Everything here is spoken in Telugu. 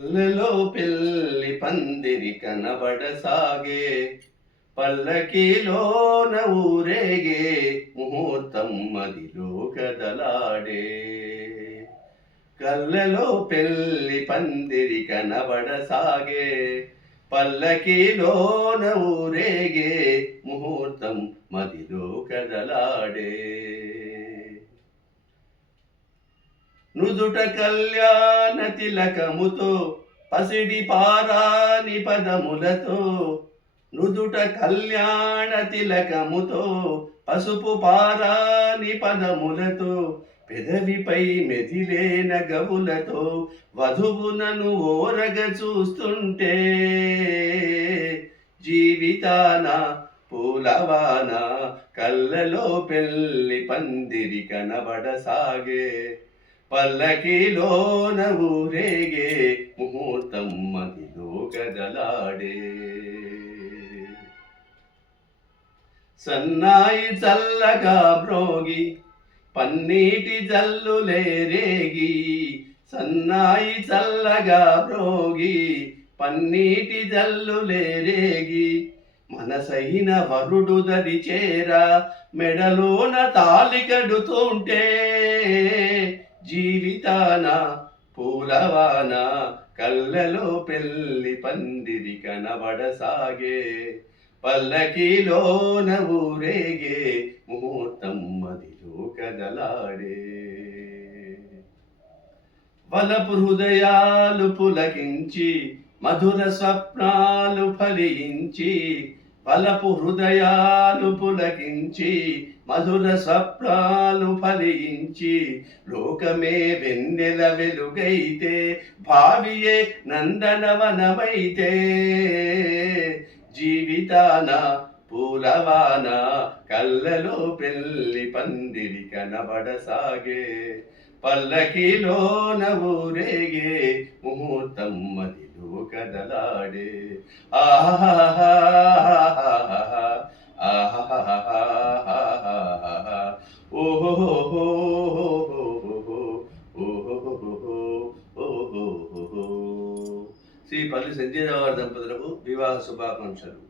పల్లెలో పెళ్లి పందిరి కనబడసాగే, పల్లకిలోన ఊరేగే, ముహూర్తం మదిలో కదలాడే. కళ్ళలో పెళ్లి పందిరి కనబడసాగే, పల్లకిలోన ఊరేగే, ముహూర్తం మదిలో కదలాడే. నుదుట కళ్యాణ తిలకముతో, పసిడి పారాని పదములతో, నుదుట కళ్యాణ తిలకముతో, పసుపు పారాని పదములతో, పెదవిపై మెదిలే నగవులతో, వధువునను ఓరగ చూస్తుంటే, జీవితాన పూలవాన కళ్ళలో పెళ్లి పందిరి కనబడసాగే, పల్లకిలోన ఊరేగే, ముహూర్తం మదిలో కదలాడే. సన్నాయి చల్లగా బ్రోగి, పన్నీటి జల్లులే రేగి, సన్నాయి చల్లగా బ్రోగి, పన్నీటి జల్లులే రేగి, మనసైన వరుడు దరి చేరా, మెడలోన తాలి కడుతుంటే, జీవితాన పూలవాన కళ్ళలో పెళ్లి పందిరి కనబడసాగే, పల్లకిలోన ఊరేగే, ముహూర్తం మదిలో కదలాడే. వలపు హృదయాలు పులకించి, మధుర స్వప్నాలు ఫలించి, వలపు హృదయాలు పులకించి, మధుర స్వప్నాలు ఫలించి, లోకమే వెన్నెల వెలుగైతే, భావియే నందనవనమైతే, జీవితాన పూలవాన కళ్ళలో పెళ్లి పందిరి కనబడసాగే, పల్లకిలోన ఊరేగే, ముహూర్తం మదిలో కదలాడే. ఆహా ఓహో శ్రీ పల్లి సంజయరావు గారి దంపతులకు వివాహ శుభాకాంక్షలు.